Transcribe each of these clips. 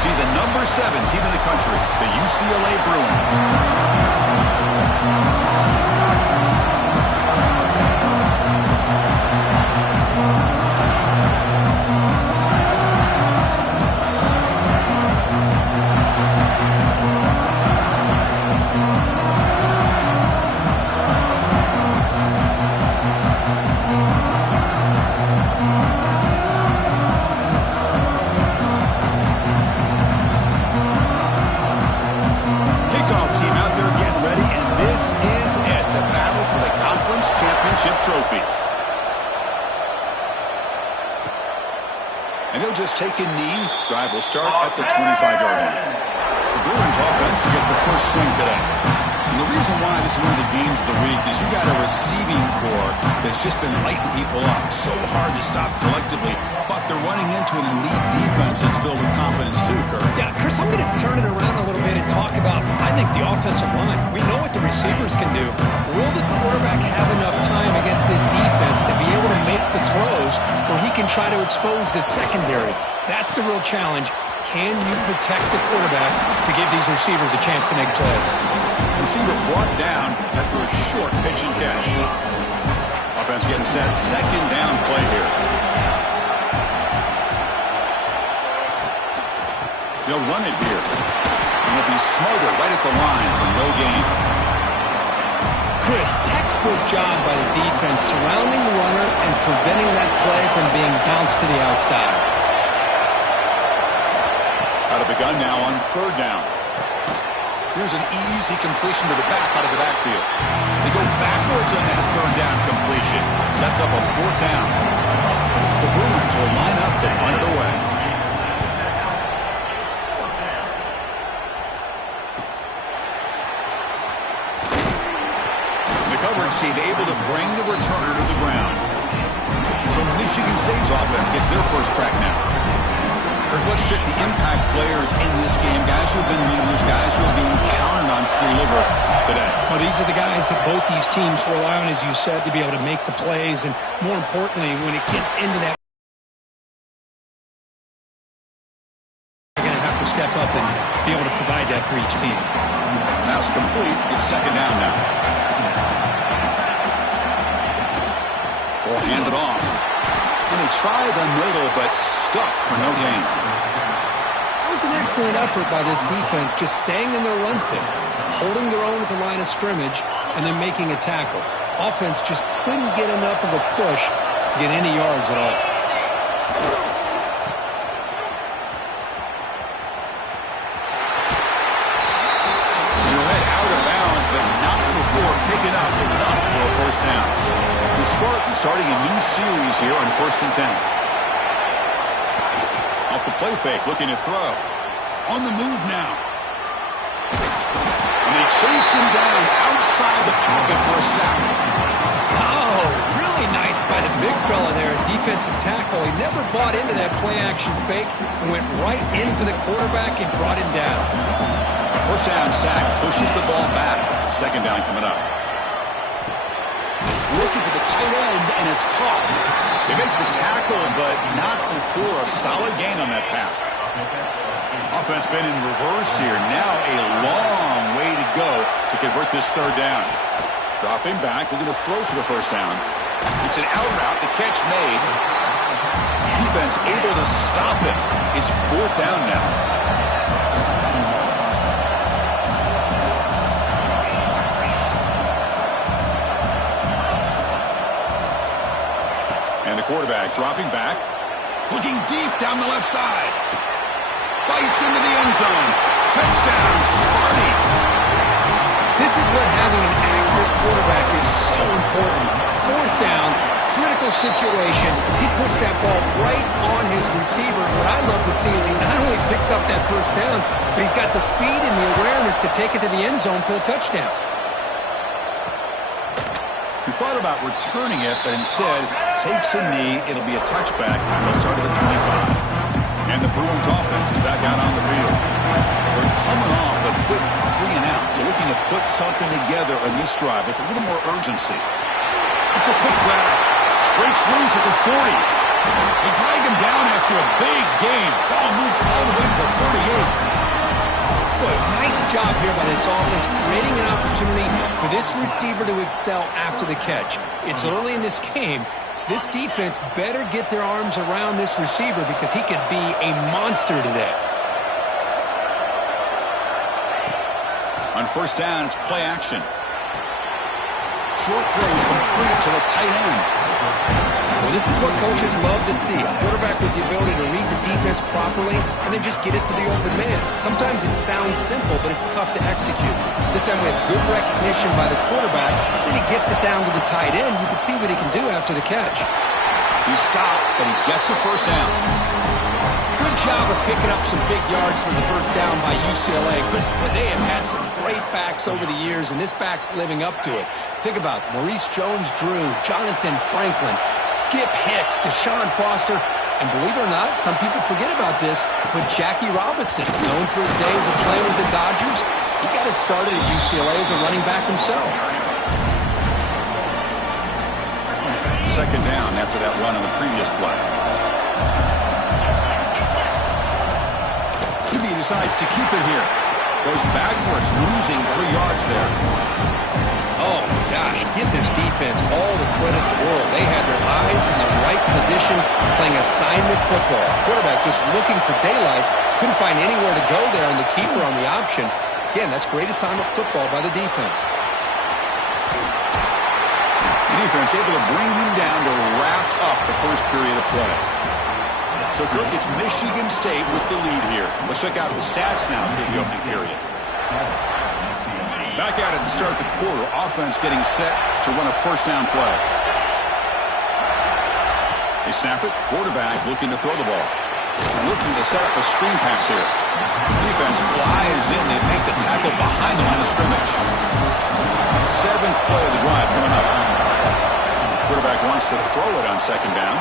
see the number 7 team in the country, the UCLA Bruins. Trophy. And he'll just take a knee. Drive will start at the 25-yard line. The Bruins offense will get the first swing today. And the reason why this is one of the games of the week is you got a receiving core that's just been lighting people up. So hard to stop collectively, but they're running into an elite defense that's filled with confidence too, Kurt. Yeah, Chris, I'm going to turn it around a little bit and talk about, I think, the offensive line. We know what the receivers can do. Will the quarterback have enough time against this defense to be able to make the throws where he can try to expose the secondary? That's the real challenge. Can you protect the quarterback to give these receivers a chance to make plays? Receiver brought down after a short pitch and catch. Offense getting set. Second down play here. They'll run it here. And it'll be smothered right at the line for no gain. Chris, textbook job by the defense surrounding the runner and preventing that play from being bounced to the outside. Out of the gun now on third down. Here's an easy completion to the back out of the backfield. They go backwards on that third down completion. Sets up a fourth down. The Bruins will line up to punt it away. The coverage team able to bring the returner to the ground. So Michigan State's offense gets their first crack now. Let's shift the impact players in this game, guys who have been leaders, guys who are being counted on to deliver today. Well, these are the guys that both these teams rely on, as you said, to be able to make the plays, and more importantly, when it gets into that, they're going to have to step up and be able to provide that for each team. Pass complete. It's second down now. Ball handed off. And they try the middle, but stuck for no gain. That was an excellent effort by this defense, just staying in their run fix, holding their own at the line of scrimmage, and then making a tackle. Offense just couldn't get enough of a push to get any yards at all. He'll head out of bounds, but not before picking up enough for a first down. The Spartans starting a new series here on 1st and 10. Off the play fake, looking to throw. On the move now. And they chase him down outside the pocket for a sack. Oh, really nice by the big fella there, defensive tackle. He never bought into that play-action fake and went right in for the quarterback and brought him down. First down sack, pushes the ball back. Second down coming up. Looking for the tight end, and it's caught. They make the tackle, but not before a solid gain on that pass. Offense been in reverse here. Now a long way to go to convert this third down. Dropping back, looking to throw for the first down. It's an out route, the catch made. Defense able to stop it. It's fourth down now. Quarterback dropping back, looking deep down the left side. Bites into the end zone. Touchdown, Sparty. This is what having an accurate quarterback is so important. Fourth down, critical situation. He puts that ball right on his receiver. What I love to see is he not only picks up that first down, but he's got the speed and the awareness to take it to the end zone for the touchdown. He thought about returning it, but instead takes a knee. It'll be a touchback. They'll start at the 25. And the Bruins offense is back out on the field. They're coming off a quick 3 and out, so looking to put something together on this drive with a little more urgency. It's a quick grab. Breaks loose at the 40. They drag him down after a big game. Ball moved all the way to the 38. job here by this offense, creating an opportunity for this receiver to excel after the catch. It's early in this game, so this defense better get their arms around this receiver because he could be a monster today. On first down, it's play action. Short throw complete to the tight end. Well, this is what coaches love to see. A quarterback with the ability to read the defense properly and then just get it to the open man. Sometimes it sounds simple, but it's tough to execute. This time we have good recognition by the quarterback. Then he gets it down to the tight end. You can see what he can do after the catch. He stopped, but he gets a first down. Good job of picking up some big yards for the first down by UCLA. Chris, they have had some great backs over the years, and this back's living up to it. Think about Maurice Jones-Drew, Jonathan Franklin, Skip Hicks, Deshaun Foster, and believe it or not, some people forget about this, but Jackie Robinson, known for his days of playing with the Dodgers, he got it started at UCLA as a running back himself. Second down after that run on the previous play. He decides to keep it here. Goes backwards, losing 3 yards there. Oh, my gosh. Give this defense all the credit in the world. They had their eyes in the right position playing assignment football. Quarterback just looking for daylight. Couldn't find anywhere to go there, and the keeper on the option. Again, that's great assignment football by the defense. The defense able to bring him down to wrap up the first period of play. So, Kirk, it's Michigan State with the lead here. Let's check out the stats now for the opening period. Back at it to start the quarter. Offense getting set to run a first down play. They snap it. Quarterback looking to throw the ball. And looking to set up a screen pass here. Defense flies in. They make the tackle behind the line of scrimmage. 7th play of the drive coming up. Quarterback wants to throw it on second down.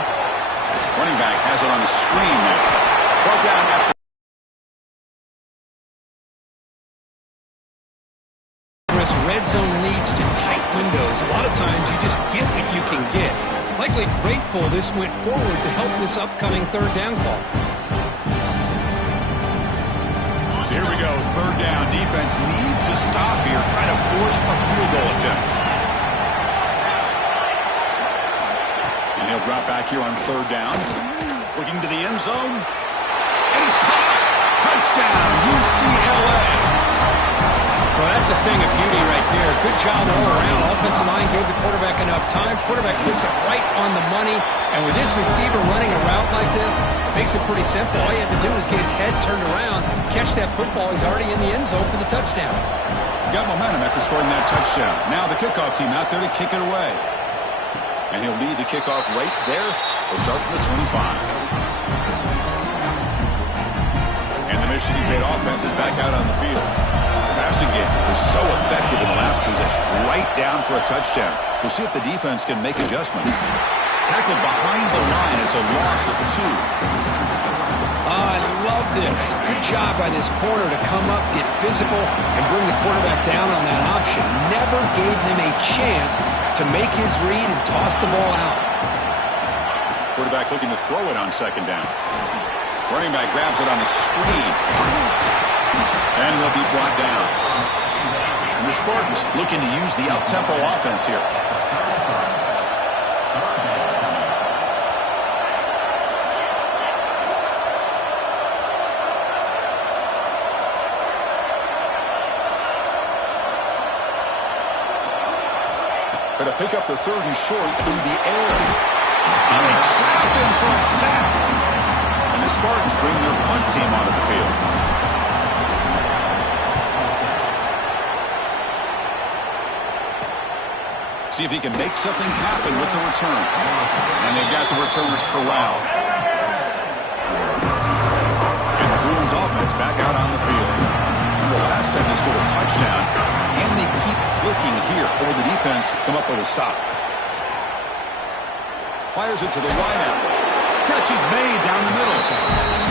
Running back has it on the screen now. Brought down at the red zone leads to tight windows. A lot of times you just get what you can get. Likely grateful this went forward to help this upcoming third down call. So here we go, third down. Defense needs a stop here, trying to force a field goal attempt. And he'll drop back here on third down. Looking to the end zone. And it's caught. Touchdown, UCLA. Well, that's a thing of beauty right there. Good job all around. Offensive line gave the quarterback enough time. Quarterback puts it right on the money. And with this receiver running a route like this, makes it pretty simple. All you have to do is get his head turned around, catch that football. He's already in the end zone for the touchdown. Got momentum after scoring that touchdown. Now the kickoff team out there to kick it away. And he'll lead the kickoff right there. We'll start from the 25. And the Michigan State offense is back out on the field. Passing game was so effective in the last possession. Right down for a touchdown. We'll see if the defense can make adjustments. Tackled behind the line. It's a loss of 2. I love this. Good job by this corner to come up, get physical, and bring the quarterback down on that option. Never gave him a chance to make his read and toss the ball out. Quarterback looking to throw it on second down. Running back grabs it on the screen. And he'll be brought down. And the Spartans looking to use the up-tempo offense here. Going to pick up the third and short through the air. And they trap him for a sack. And the Spartans bring their punt team onto the field. See if he can make something happen with the return. And they've got the returner corralled. And the Bruins offense back out on the field. The last time they scored a touchdown. Can they keep clicking here? Or the defense come up with a stop? Fires it to the wide out. Catch is made down the middle.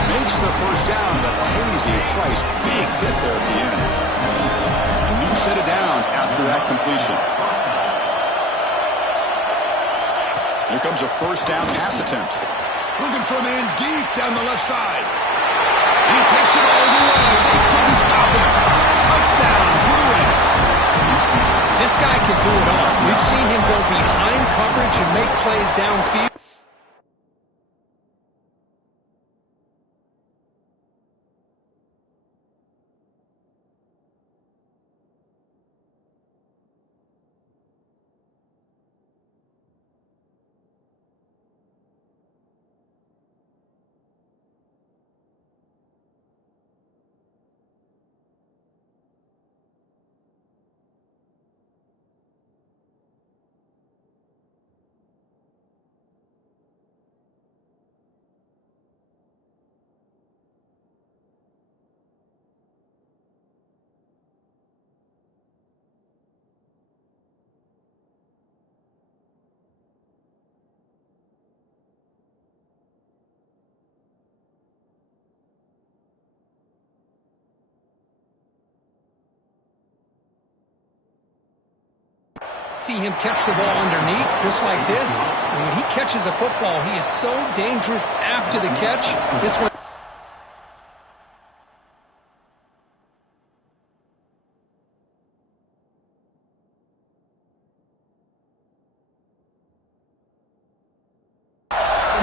Makes the first down, but pays a price. Big hit there at the end. A new set of downs after that completion. Here comes a first down pass attempt. Looking for a man deep down the left side. He takes it all the way. They couldn't stop him. Touchdown. guy can do it all. We've seen him go behind coverage and make plays downfield. See him catch the ball underneath, just like this. And when he catches a football, he is so dangerous after the catch. This one.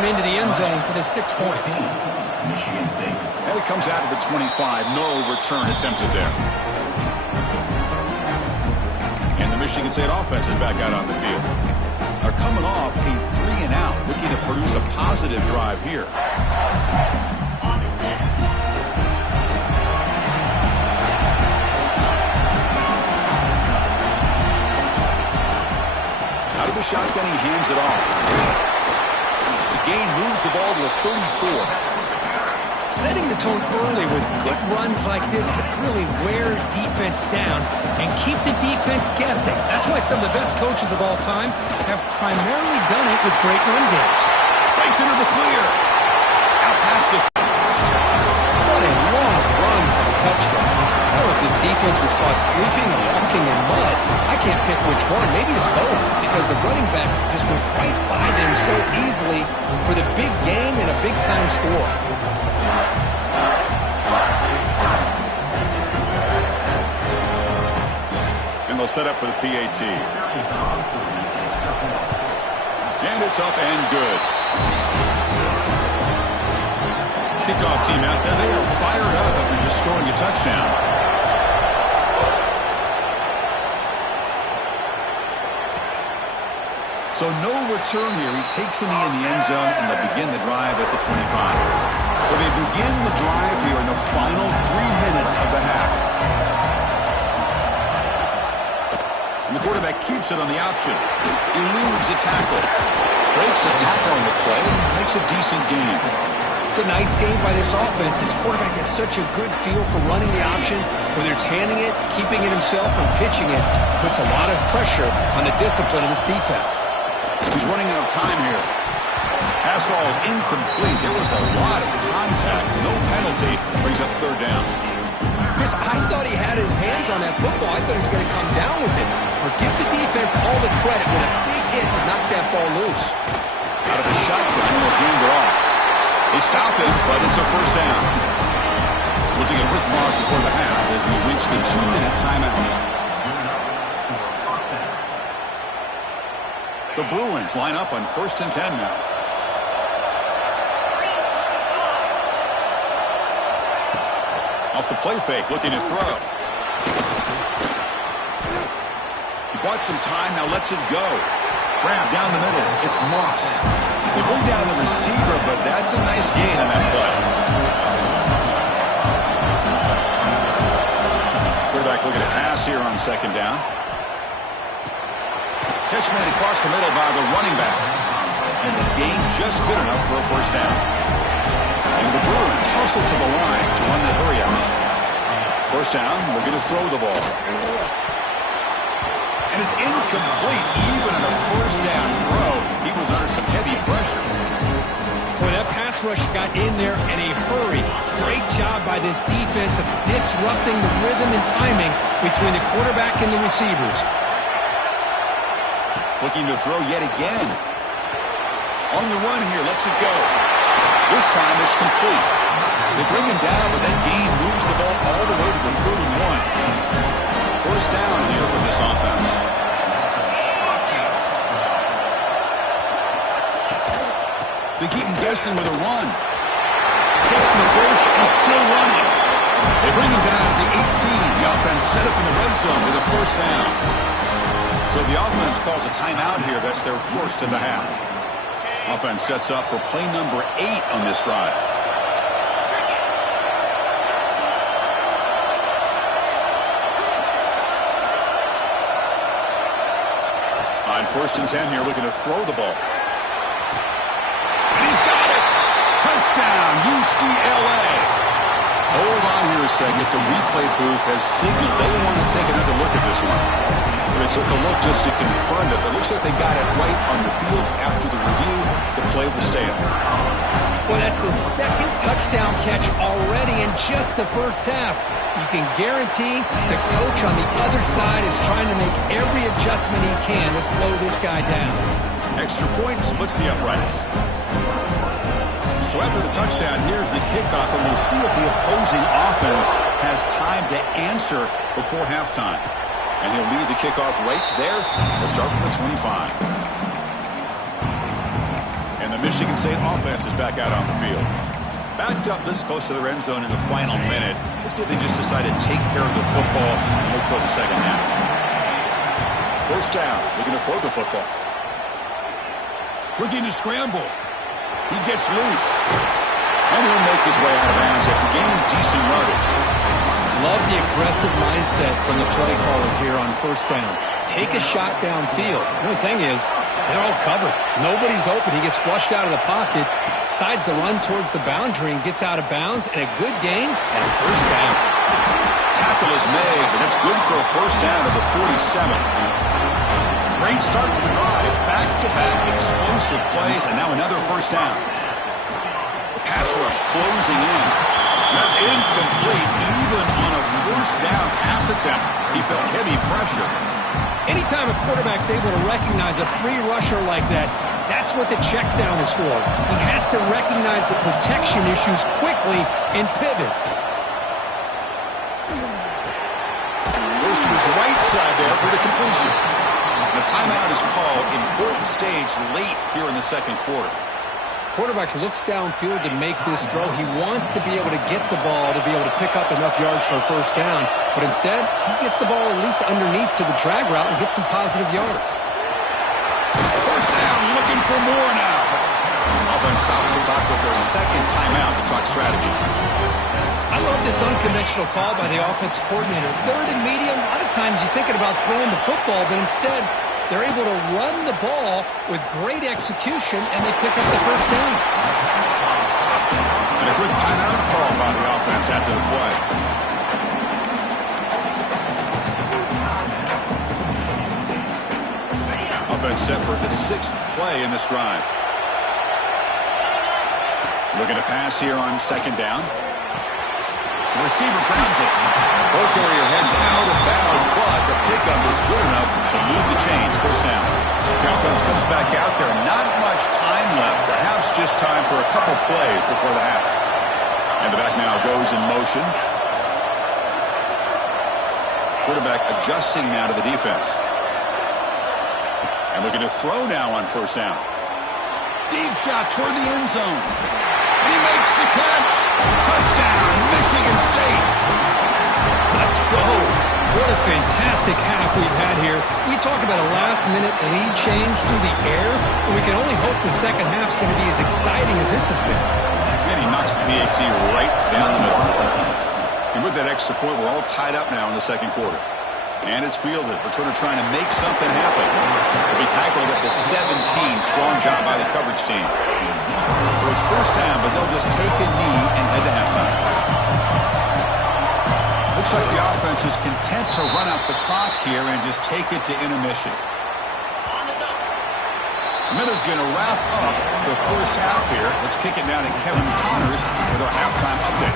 Into the end zone for the 6 points. And it comes out of the 25. No return attempted there. And the Michigan State offense is back out on the field. They're coming off a 3-and-out, looking to produce a positive drive here. Out of the shotgun, he hands it off. The gain moves the ball to the 34. Setting the tone early with good runs like this can really wear defense down and keep the defense guessing. That's why some of the best coaches of all time have primarily done it with great run games. Breaks into the clear. Out past the... What a long run for a touchdown. I don't know if this defense was caught sleeping or walking in mud. I can't pick which one. Maybe it's both, because the running back just went right by them so easily for the big gain and a big-time score. And they'll set up for the PAT. And it's up and good. Kickoff team out there. They are fired up after just scoring a touchdown. So no return here. He takes a knee in the end zone, and they'll begin the drive at the 25. So they begin the drive here in the final 3 minutes of the half. And the quarterback keeps it on the option. Eludes a tackle. Breaks a tackle on the play. Makes a decent gain. It's a nice game by this offense. This quarterback has such a good feel for running the option. Whether it's handing it, keeping it himself, or pitching it, puts a lot of pressure on the discipline of this defense. He's running out of time here. Pass ball is incomplete. There was a lot of contact. No penalty. Brings up third down. Chris, I thought he had his hands on that football. I thought he was going to come down with it. Or give the defense all the credit with a big hit to knock that ball loose. Out of the shotgun, will hand it off. They stop it, but it's a first down. We'll take a quick pause before the half as we reach the 2-minute timeout. The Bruins line up on 1st and 10 now. Off the play fake, looking to throw. He bought some time, now lets it go. Grab down the middle. It's Moss. They bring down the receiver, but that's a nice gain on that play. Quarterback looking to pass here on 2nd down. Catch made across the middle by the running back. And the gain just good enough for a first down. And the Bruins hustle to the line to run the hurry up. First down, we're going to throw the ball. And it's incomplete even in a first down throw. He was under some heavy pressure. Boy, that pass rush got in there in a hurry. Great job by this defense of disrupting the rhythm and timing between the quarterback and the receivers. Looking to throw yet again. On the run here, lets it go. This time it's complete. They bring him down, but that gain moves the ball all the way to the 31. First down here for this offense. chasing with a run. Gets the first, he's still running. They bring him down at the 18. The offense set up in the red zone with a first down. So the offense calls a timeout here. That's their first of the half. Offense sets up for play number 8 on this drive. On 1st and 10 here, looking to throw the ball. And he's got it! Touchdown, UCLA! Hold on here a second. The replay booth has signaled they want to take another look at this one. They took a look just to confirm it, but it looks like they got it right on the field. After the review, the play will stand. Well, that's the second touchdown catch already in just the first half. You can guarantee the coach on the other side is trying to make every adjustment he can to slow this guy down. Extra point splits the uprights. So after the touchdown, here's the kickoff, and we'll see if the opposing offense has time to answer before halftime. And he'll lead the kickoff right there. We'll start from the 25. And the Michigan State offense is back out on the field. Backed up this close to the end zone in the final minute. Let's see if they just decide to take care of the football and look toward the second half. First down, looking to throw the football. Looking to scramble. He gets loose. And he'll make his way out of bounds after gaining decent yardage. Love the aggressive mindset from the play caller here on first down. Take a shot downfield. The only thing is, they're all covered. Nobody's open. He gets flushed out of the pocket, decides to run towards the boundary and gets out of bounds, and a good gain and a first down. Tackle is made, and it's good for a first down at the 47. Great start to the drive. Back-to-back explosive plays, and now another first down. The pass rush closing in. That's incomplete. Even on a first down pass attempt, he felt heavy pressure. Anytime a quarterback's able to recognize a free rusher like that, that's what the check down is for. He has to recognize the protection issues quickly and pivot. Goes to his right side there for the completion. The timeout is called. Important stage late here in the second quarter. Quarterback looks downfield to make this throw. He wants to be able to get the ball to be able to pick up enough yards for a first down. But instead, he gets the ball at least underneath to the drag route and gets some positive yards. First down, looking for more now. Offense stops the clock with their second timeout to talk strategy. I love this unconventional call by the offensive coordinator. Third and medium, a lot of times you're thinking about throwing the football, but instead they're able to run the ball with great execution, and they pick up the first down. And a quick timeout call by the offense after the play. Offense set for the 6th play in this drive. Looking to pass here on second down. The receiver grabs it. Ball carrier heads out of bounds, but the pickup is good enough to move the chains. First down. The offense comes back out there. Not much time left. Perhaps just time for a couple plays before the half. And the back now goes in motion. Quarterback adjusting now to the defense. And looking to throw now on first down. Deep shot toward the end zone. And he makes the catch. Touchdown, Michigan State. Let's go. What a fantastic half we've had here. We talk about a last-minute lead change through the air, and we can only hope the second half's going to be as exciting as this has been. And he knocks the BAT right down the middle. And with that extra point, we're all tied up now in the second quarter. And it's fielded. Returner trying to make something happen. He'll be tackled at the 17. Strong job by the coverage team. So it's first down, but they'll just take a knee and head to halftime. Looks like the offense is content to run out the clock here and just take it to intermission. Miller's going to wrap up the first half here. Let's kick it down to Kevin Connors with our halftime update.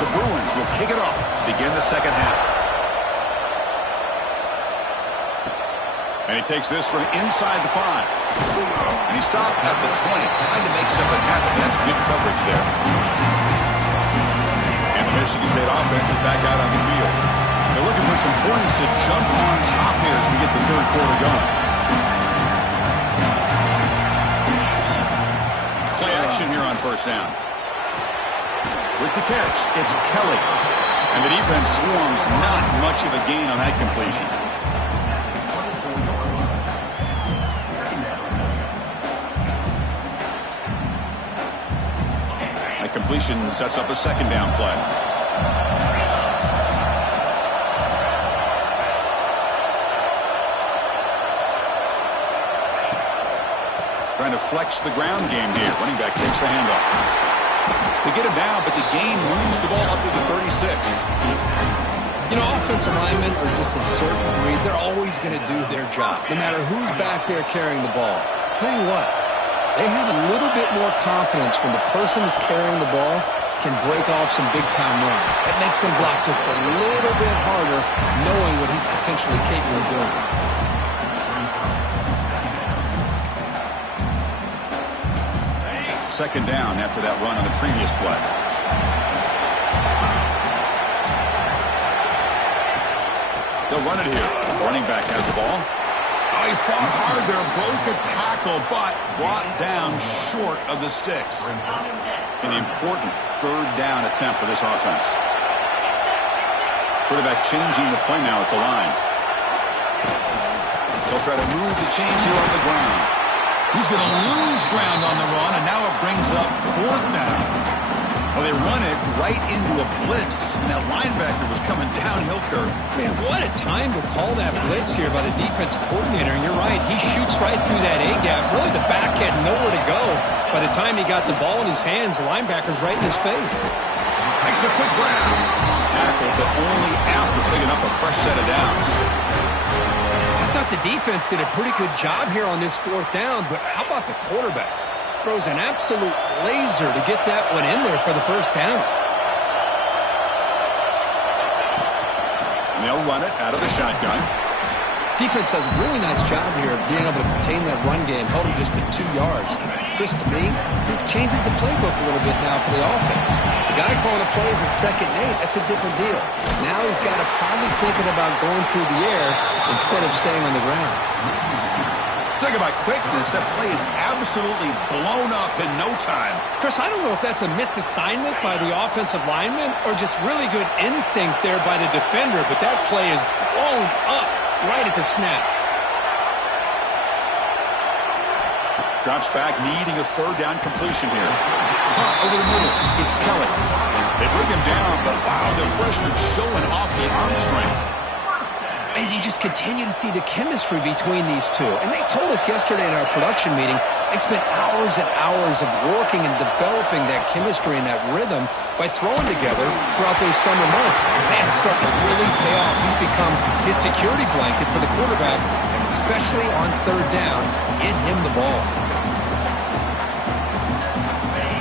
The Bruins will kick it off to begin the second half. And he takes this from inside the 5. And he stopped at the 20, trying to make something happen. That's good coverage there. And the Michigan State offense is back out on the field. They're looking for some points to jump on top here as we get the third quarter going. Play action here on first down. With the catch, it's Kelly. And the defense swarms, not much of a gain on that completion. That completion sets up a second down play. Trying to flex the ground game here. Running back takes the handoff. They get him down, but the gain moves the ball up to the 36. You know, offensive linemen are just a certain breed. They're always going to do their job, no matter who's back there carrying the ball. I'll tell you what, they have a little bit more confidence when the person that's carrying the ball can break off some big-time runs. It makes them block just a little bit harder, knowing what he's potentially capable of doing. Second down after that run on the previous play. They'll run it here. Running back has the ball. Oh, he fought hard there, broke a tackle, but brought down short of the sticks. An important third down attempt for this offense. Quarterback changing the play now at the line. They'll try to move the chains here on the ground. He's going to lose ground on the run, and now it brings up fourth down. Well, they run it right into a blitz, and that linebacker was coming downhill curve. Man, what a time to call that blitz here by the defensive coordinator. And you're right, he shoots right through that A-gap. Really, the back had nowhere to go. By the time he got the ball in his hands, the linebacker's right in his face. Makes a quick grab. Tackle, but only after picking up a fresh set of downs. I thought the defense did a pretty good job here on this fourth down, but how about the quarterback? Throws an absolute laser to get that one in there for the first down. And they'll run it out of the shotgun. Defense does a really nice job here of being able to contain that run game, held him just to 2 yards. Chris, to me, this changes the playbook a little bit now for the offense. The guy calling the plays at 2nd and 8, that's a different deal. Now he's got to probably thinking about going through the air instead of staying on the ground. Talk about quickness. That play is absolutely blown up in no time. Chris, I don't know if that's a misassignment by the offensive lineman or just really good instincts there by the defender, but that play is blown up right at the snap. Drops back, needing a third down completion here. Over the middle, it's Kelly. They bring him down, but wow, the freshman showing off the arm strength. And you just continue to see the chemistry between these two. And they told us yesterday in our production meeting, they spent hours and hours of working and developing that chemistry and that rhythm by throwing together throughout those summer months. And man, it's starting to really pay off. He's become his security blanket for the quarterback, and especially on third down, get him the ball.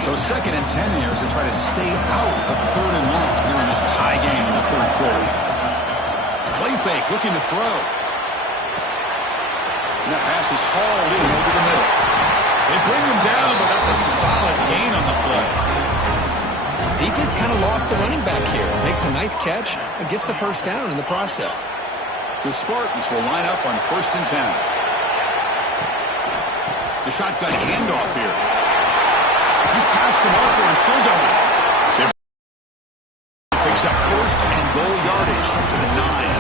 So 2nd and 10 here as they try to stay out of 3rd and 1 here in this tie game in the third quarter. Play fake, looking to throw. And that pass is hauled in over the middle. They bring him down, but that's a solid gain on the play. Defense kind of lost the running back here. Makes a nice catch and gets the first down in the process. The Spartans will line up on 1st and 10. The shotgun handoff here. He's past the marker and still going. Picks up 1st and goal yardage to the 9.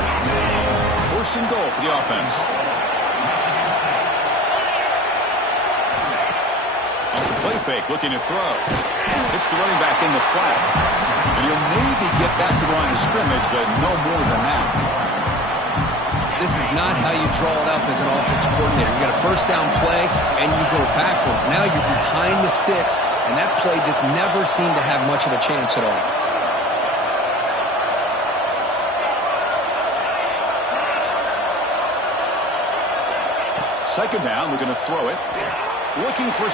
1st and goal for the offense. Off the play fake, looking to throw. Hits the running back in the flat. And he'll maybe get back to the line of scrimmage, but no more than that. This is not how you draw it up as an offensive coordinator. You got a first down play, and you go backwards. Now you're behind the sticks, and that play just never seemed to have much of a chance at all. Second down, we're going to throw it. Looking for 6.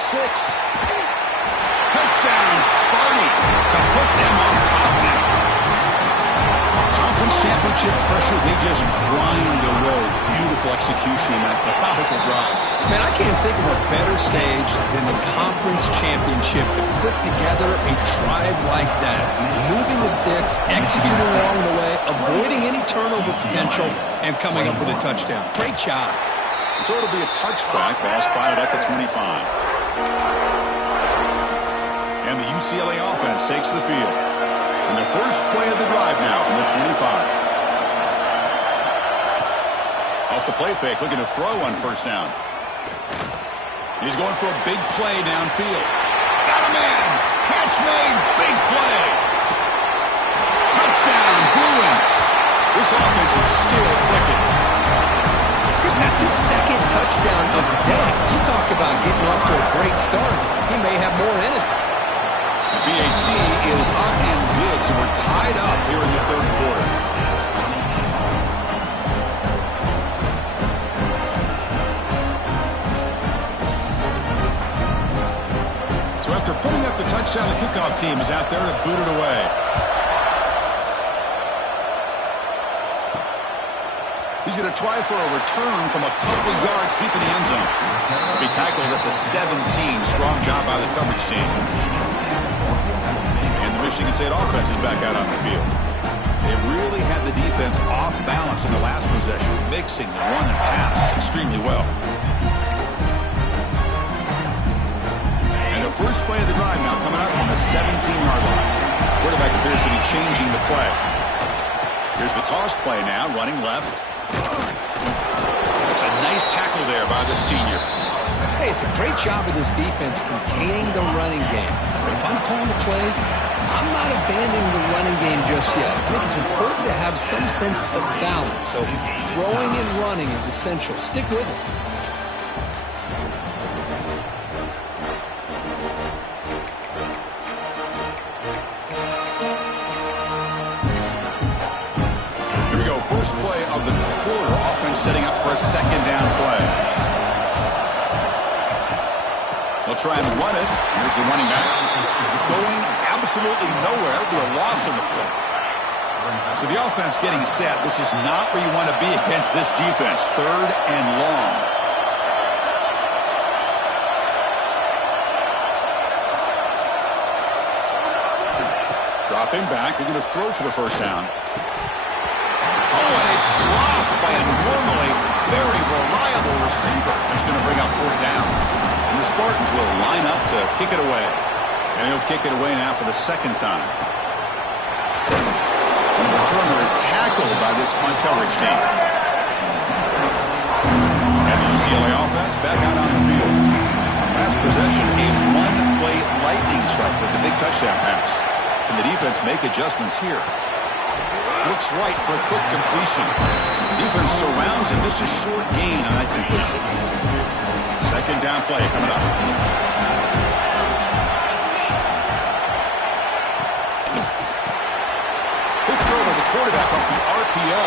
Touchdown, Sparty, to put them on top now. Conference championship pressure, they just grind away. Beautiful execution in that methodical drive. Man, I can't think of a better stage than the conference championship to put together a drive like that. Moving the sticks, executing along the way, avoiding any turnover potential, and coming up with a touchdown. Great job. So it'll be a touchback. Ball spotted at the 25. And the UCLA offense takes the field. And the first play of the drive now from the 25. Off the play fake, looking to throw on first down. He's going for a big play downfield. Got a man. Catch made. Big play. Touchdown, Bruins. This offense is still clicking. Chris, that's his second touchdown of the day. You talk about getting off to a great start. He may have more in it. The B1G is up and good, so we're tied up here in the third quarter. So after putting up the touchdown, the kickoff team is out there to boot it away. He's going to try for a return from a couple of yards deep in the end zone. He'll be tackled at the 17. Strong job by the coverage team. And the Michigan State offense is back out on the field. They really had the defense off balance in the last possession, mixing the run and pass extremely well. And the first play of the drive now coming up on the 17-yard line. Quarterback appears to be changing the play. Here's the toss play now, running left. It's a nice tackle there by the senior. Hey, it's a great job of this defense containing the running game. But if I'm calling the plays, I'm not abandoning the running game just yet. I think it's important to have some sense of balance. So throwing and running is essential. Stick with it. First play of the quarter. Offense setting up for a second down play. They'll try and run it. Here's the running back. Going absolutely nowhere. It'll be a loss in the play. So the offense getting set. This is not where you want to be against this defense. Third and long. Dropping back. They're going to throw for the first down. Oh, and it's dropped by a normally very reliable receiver. That's going to bring up fourth down. And the Spartans will line up to kick it away. And he'll kick it away now for the second time. And the returner is tackled by this punt coverage team. And the UCLA offense back out on the field. Last possession, a one-play lightning strike with the big touchdown pass. Can the defense make adjustments here? Looks right for a quick completion. Defense surrounds him. Just a short gain on that completion. Second down play coming up. Quick throw by the quarterback off the RPO.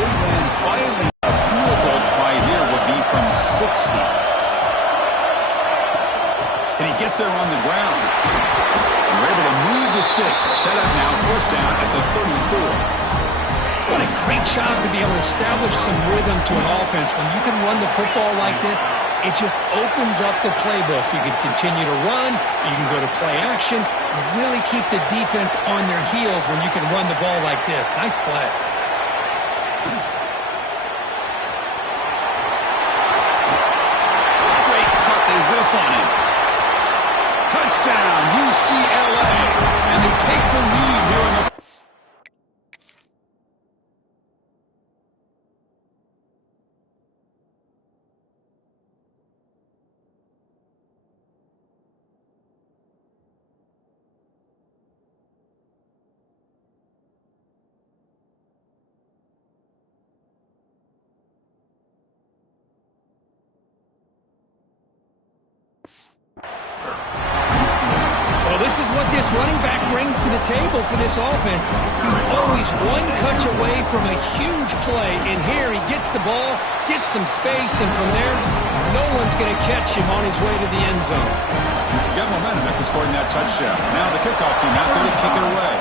Big man finally. A field goal try here would be from 60. Can he get there on the ground? We're able to move the sticks. Set up now, first down at the 34. What a great job to be able to establish some rhythm to an offense. When you can run the football like this, it just opens up the playbook. You can continue to run. You can go to play action. You really keep the defense on their heels when you can run the ball like this. Nice play. Great cut. They whiff on him. Touchdown, UCLA. And they take the lead here in the... This is what this running back brings to the table for this offense. He's always one touch away from a huge play. And here he gets the ball, gets some space, and from there, no one's going to catch him on his way to the end zone. Got momentum after scoring that touchdown. Now the kickoff team out there to kick it away.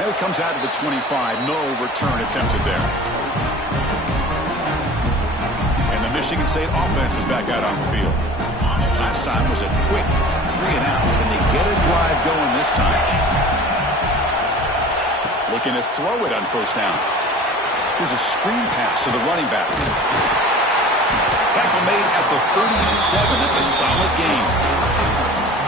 And it comes out to the 25. No return attempted there. And the Michigan State offense is back out on the field. Last time was a quick 3-and-out, and they get a drive going this time. Looking to throw it on first down. Here's a screen pass to the running back. Tackle made at the 37. It's a solid gain.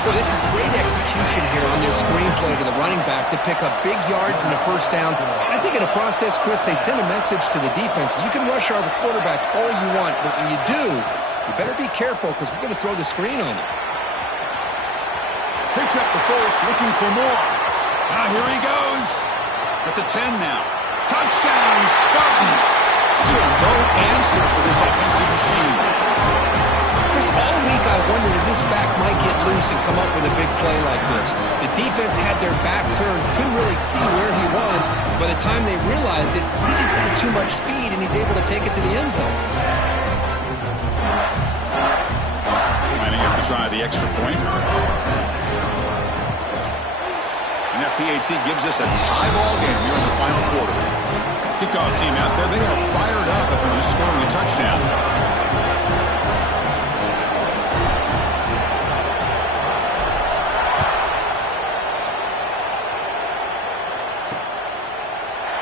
Well, this is great execution here on this screenplay to the running back to pick up big yards and a first down. I think in the process, Chris, they send a message to the defense. You can rush our quarterback all you want, but when you do, you better be careful because we're going to throw the screen on him. Picks up the first, looking for more. Now here he goes. At the 10 now. Touchdown, Spartans. Still no answer for this offensive machine. Chris, all week I wondered if this back might get loose and come up with a big play like this. The defense had their back turned, couldn't really see where he was. By the time they realized it, he just had too much speed, and he's able to take it to the end zone. Lining up to try the extra point. And that PAT gives us a tie ball game here in the final quarter. Kickoff team out there, they are fired up after just scoring a touchdown.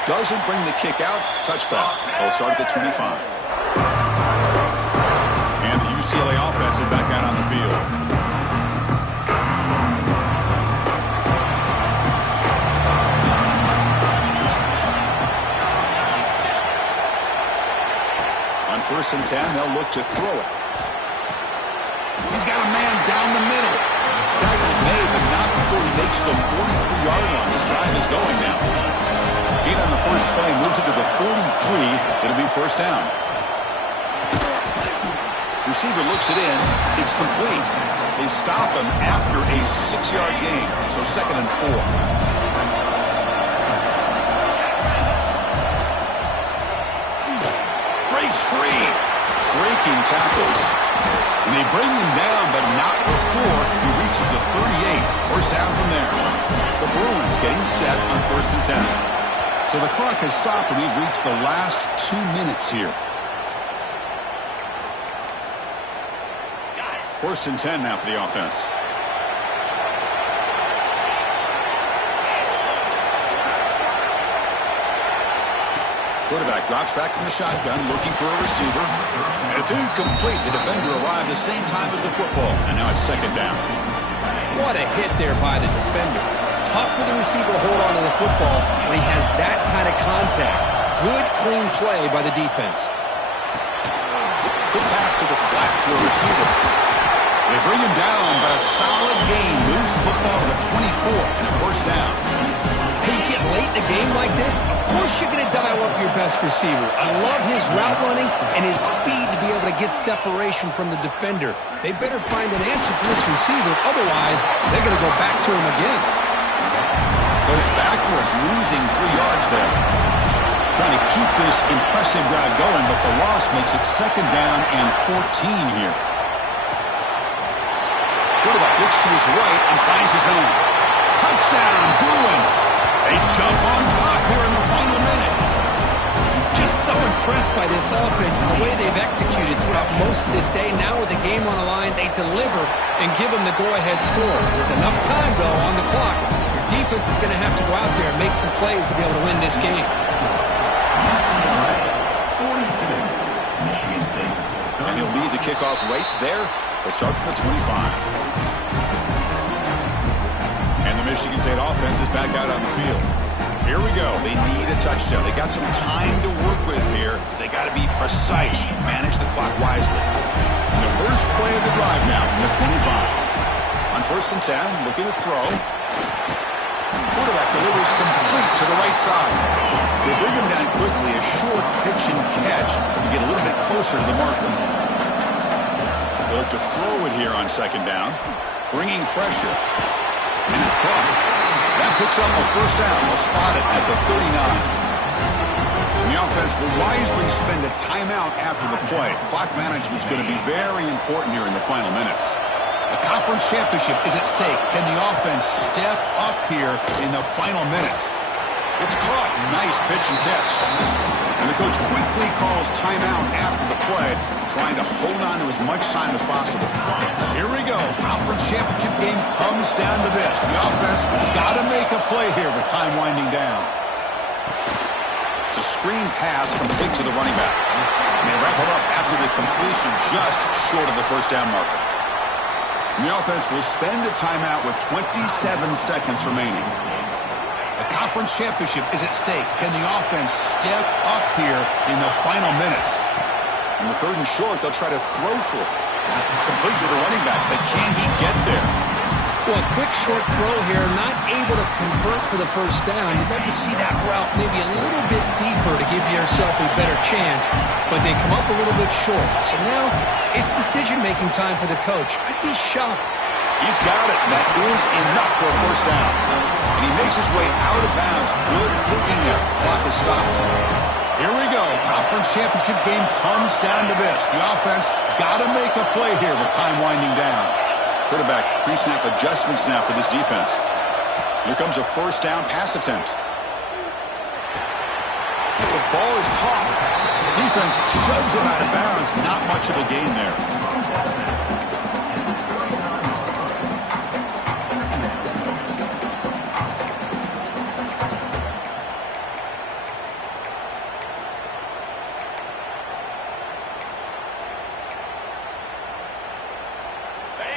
Doesn't bring the kick out. Touchback. They'll start at the 25. And the UCLA offense is back out on the field. On 1st and 10, they'll look to throw it. He's got a man down the middle. Tackle's made, but not before he makes the 43-yard line. This drive is going now. Beat on the first play, moves it to the 43. It'll be first down. Receiver looks it in. It's complete. They stop him after a 6-yard gain. So 2nd and 4. Breaks free. Breaking tackles. And they bring him down, but not before he reaches the 38. First down from there. The Bruins getting set on 1st and 10. So the clock has stopped, and we've reached the last 2 minutes here. 1st and 10 now for the offense. Quarterback drops back from the shotgun, looking for a receiver. And it's incomplete. The defender arrived the same time as the football, and now it's 2nd down. What a hit there by the defender. Tough for the receiver to hold on to the football when he has that kind of contact. Good, clean play by the defense. Good pass to the flat to a receiver. They bring him down, but a solid gain moves the football to the 24 and a first down. Hey, you get late in the game like this, of course you're going to dial up your best receiver. I love his route running and his speed to be able to get separation from the defender. They better find an answer for this receiver, otherwise they're going to go back to him again. Goes backwards, losing 3 yards there. Trying to keep this impressive drive going, but the loss makes it 2nd down and 14 here. Quarterback looks to his right and finds his man. Touchdown, Bruins! They jump on top here in the final minute. Just so impressed by this offense and the way they've executed throughout most of this day. Now with the game on the line, they deliver and give them the go-ahead score. There's enough time, though, on the clock. Your defense is going to have to go out there and make some plays to be able to win this game. And he'll lead the kickoff right there. They'll start from the 25. And the Michigan State offense is back out on the field. Here we go. They need a touchdown. They got some time to work with here. They got to be precise, manage the clock wisely. And the first play of the drive now from the 25. On 1st and 10, looking to throw. Quarterback delivers complete to the right side. They bring him down quickly, a short pitch and catch to get a little bit closer to the marker. They look to throw it here on 2nd down, bringing pressure. And it's caught. That picks up a first down. They'll spot it at the 39. And the offense will wisely spend a timeout after the play. Clock management is going to be very important here in the final minutes. A conference championship is at stake. Can the offense step up here in the final minutes? It's caught. Nice pitch and catch. And the coach quickly calls timeout after the play, trying to hold on to as much time as possible. Here we go. Conference championship game comes down to this. The offense got to make a play here with time winding down. It's a screen pass complete to the running back. And they wrap it up after the completion just short of the first down marker. And the offense will spend a timeout with 27 seconds remaining. The conference championship is at stake. Can the offense step up here in the final minutes? In the 3rd and short, they'll try to throw for it. Complete with the running back, but can he get there? Well, a quick short throw here, not able to convert for the first down. You'd love to see that route maybe a little bit deeper to give yourself a better chance, but they come up a little bit short. So now it's decision-making time for the coach. I'd be shocked. He's got it. That is enough for a first down. And he makes his way out of bounds. Good thinking there. Clock is stopped. Here we go. Conference championship game comes down to this. The offense got to make a play here with time winding down. Quarterback pre-snap adjustments now for this defense. Here comes a first down pass attempt. The ball is caught. Defense shoves him out of bounds. Not much of a gain there.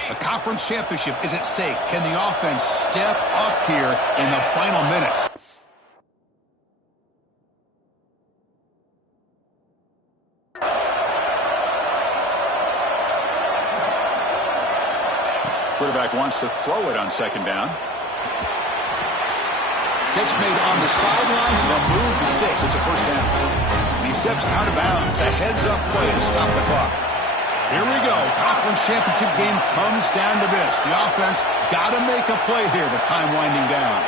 The conference championship is at stake. Can the offense step up here in the final minutes? Quarterback wants to throw it on 2nd down. Catch made on the sidelines, and they'll move the sticks. It's a first down. And he steps out of bounds. A heads-up play to stop the clock. Here we go. Conference championship game comes down to this. The offense got to make a play here with time winding down.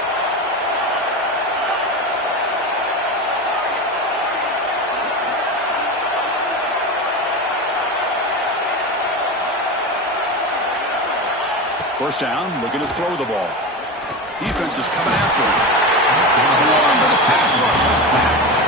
First down, looking to throw the ball. Defense is coming after him. He's along to the pass rush. A sack.